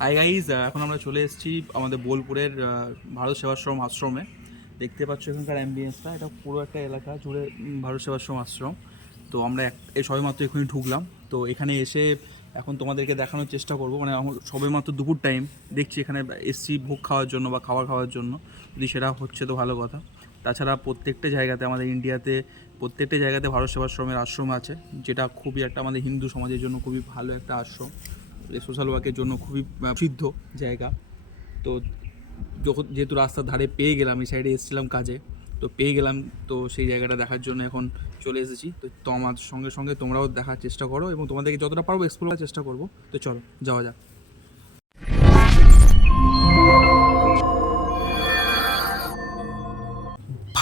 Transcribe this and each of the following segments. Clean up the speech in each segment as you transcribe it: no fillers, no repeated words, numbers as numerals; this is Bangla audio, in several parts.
হাই গাইজ, এখন আমরা চলে এসেছি আমাদের বোলপুরের ভারত সেবাশ্রম আশ্রমে। দেখতে পাচ্ছ এখানকার অ্যাম্বিয়েন্সটা, এটা পুরো একটা এলাকা জুড়ে ভারত সেবাশ্রম আশ্রম। তো আমরা এই সবেমাত্র এখানে ঢুকলাম। তো এখানে এসে এখন তোমাদেরকে দেখানোর চেষ্টা করবো, মানে আমার সবেমাত্র দুপুর টাইম দেখছি এখানে এসছি ভোগ খাওয়ার জন্য বা খাবার খাওয়ার জন্য। যদি সেটা হচ্ছে তো ভালো কথা। তাছাড়া প্রত্যেকটা জায়গাতে আমাদের ইন্ডিয়াতে প্রত্যেকটা জায়গাতে ভারত সেবাশ্রমের আশ্রম আছে, যেটা খুবই একটা আমাদের হিন্দু সমাজের জন্য খুবই ভালো একটা আশ্রম। সোশ্যাল ওয়ার্কের জন্য খুবই প্রসিদ্ধ জায়গা। তো যখন যেহেতু রাস্তার ধারে পেয়ে গেলাম, এই সাইডে এসেছিলাম কাজে, তো পেয়ে গেলাম, তো সেই জায়গাটা দেখার জন্য এখন চলে এসেছি। তো আমার সঙ্গে সঙ্গে তোমরাও দেখার চেষ্টা করো এবং তোমাদেরকে যতটা পারবো এক্সপ্লোর করার চেষ্টা করবো। তো চলো যাওয়া যাক।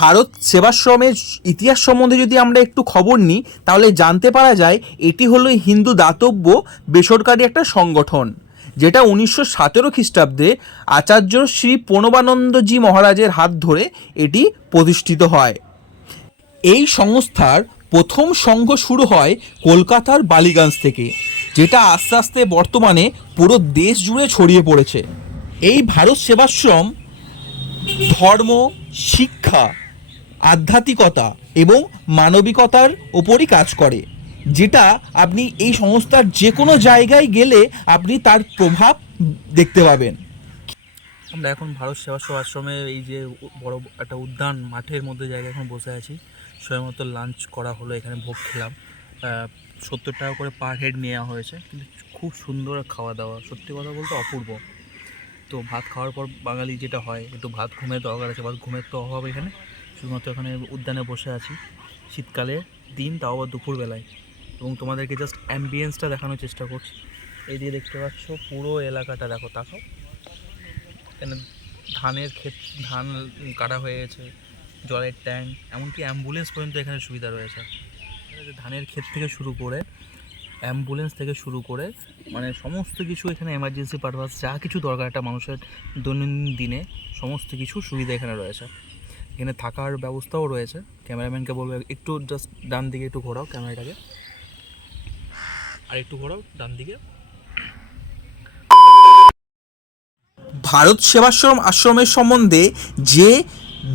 ভারত সেবাশ্রমের ইতিহাস সম্বন্ধে যদি আমরা একটু খবর নিই, তাহলে জানতে পারা যায় এটি হলো হিন্দু দাতব্য বেসরকারি একটা সংগঠন, যেটা 1917 খ্রিস্টাব্দে আচার্য শ্রী প্রণবানন্দজি মহারাজের হাত ধরে এটি প্রতিষ্ঠিত হয়। এই সংস্থার প্রথম সংঘ শুরু হয় কলকাতার বালিগঞ্জ থেকে, যেটা আস্তে আস্তে বর্তমানে পুরো দেশ জুড়ে ছড়িয়ে পড়েছে। এই ভারত সেবাশ্রম ধর্ম, শিক্ষা, আধ্যাত্মিকতা এবং মানবিকতার ওপরই কাজ করে, যেটা আপনি এই সংস্থার যে কোনো জায়গায় গেলে আপনি তার প্রভাব দেখতে পাবেন। আমরা এখন ভারত সেবাশ্রম আশ্রমে এই যে বড় একটা উদ্যান মাঠের মধ্যে জায়গায় এখন বসে আছি। সময়মতো লাঞ্চ করা হলো, এখানে ভোগ খেলাম। 70 টাকা করে পার হেড নেওয়া হয়েছে, কিন্তু খুব সুন্দর খাওয়া দাওয়া, সত্যি কথা বলতে অপূর্ব। তো ভাত খাওয়ার পর বাঙালি যেটা হয়, একটু ভাত ঘুমের দরকার আছে, ভাত ঘুমের তো অভাব এখানে। শুধুমাত্র এখানে উদ্যানে বসে আছি, শীতকালে দিন, তাও আবার দুপুরবেলায়, এবং তোমাদেরকে জাস্ট অ্যাম্বিয়েন্সটা দেখানোর চেষ্টা করছি। এই দিয়ে দেখতে পাচ্ছ পুরো এলাকাটা, দেখো তাকাও। এখানে ধানের ক্ষেত, ধান কাটা হয়ে গেছে, জলের ট্যাঙ্ক, এমনকি অ্যাম্বুলেন্স পর্যন্ত এখানে সুবিধা রয়েছে। ধানের ক্ষেত থেকে শুরু করে অ্যাম্বুলেন্স থেকে শুরু করে মানে সমস্ত কিছু এখানে এমার্জেন্সি পারপাস যা কিছু দরকার একটা মানুষের দৈনন্দিন দিনে, সমস্ত কিছু সুবিধা এখানে রয়েছে। এখানে থাকার ব্যবস্থাও রয়েছে। ক্যামেরাম্যানকে বলবো একটু জাস্ট ডান দিকে একটু ঘোরাও ক্যামেরাটাকে, আর একটু ঘোরাও ডান দিকে। ভারত সেবাশ্রম আশ্রমের সম্বন্ধে যে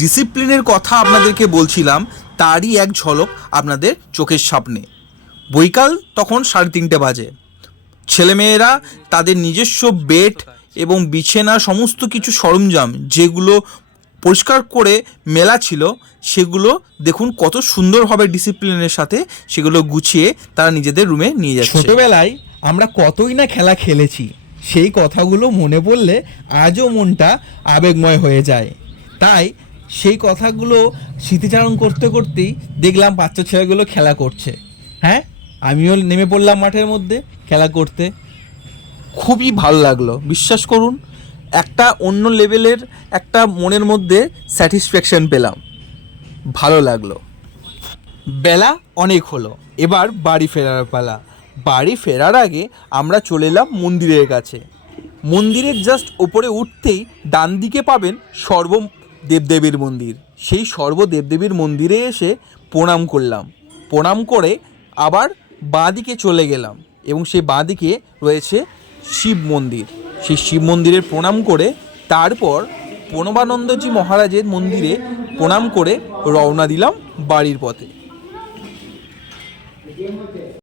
ডিসিপ্লিনের কথা আপনাদেরকে বলছিলাম, তারই এক ঝলক আপনাদের চোখের সামনে। বৈকাল তখন 3:30 বাজে। ছেলেমেয়েরা তাদের নিজস্ব বেড এবং বিছানা সমস্ত কিছু সরঞ্জাম যেগুলো পরিষ্কার করে মেলা ছিল, সেগুলো দেখুন কত সুন্দরভাবে ডিসিপ্লিনের সাথে সেগুলো গুছিয়ে তারা নিজেদের রুমে নিয়ে যাচ্ছে। ছোটোবেলায় আমরা কতই না খেলা খেলেছি, সেই কথাগুলো মনে পড়লে আজও মনটা আবেগময় হয়ে যায়। তাই সেই কথাগুলো স্মৃতিচারণ করতে করতেই দেখলাম বাচ্চা ছেলেগুলো খেলা করছে। হ্যাঁ, আমিও নেমে পড়লাম মাঠের মধ্যে খেলা করতে। খুবই ভালো লাগলো, বিশ্বাস করুন, একটা অন্য লেভেলের একটা মনের মধ্যে স্যাটিসফ্যাকশন পেলাম, ভালো লাগলো। বেলা অনেক হলো, এবার বাড়ি ফেরার পালা। বাড়ি ফেরার আগে আমরা চলে এলাম মন্দিরের কাছে। মন্দিরের জাস্ট ওপরে উঠতেই ডান দিকে পাবেন সর্ব দেবদেবীর মন্দির। সেই সর্ব দেবদেবীর মন্দিরে এসে প্রণাম করলাম। প্রণাম করে আবার বাঁ দিকে চলে গেলাম এবং সেই বাঁ দিকে রয়েছে শিব মন্দির। সেই শিব মন্দিরে প্রণাম করে তারপর প্রণবানন্দজি মহারাজের মন্দিরে প্রণাম করে রওনা দিলাম বাড়ির পথে।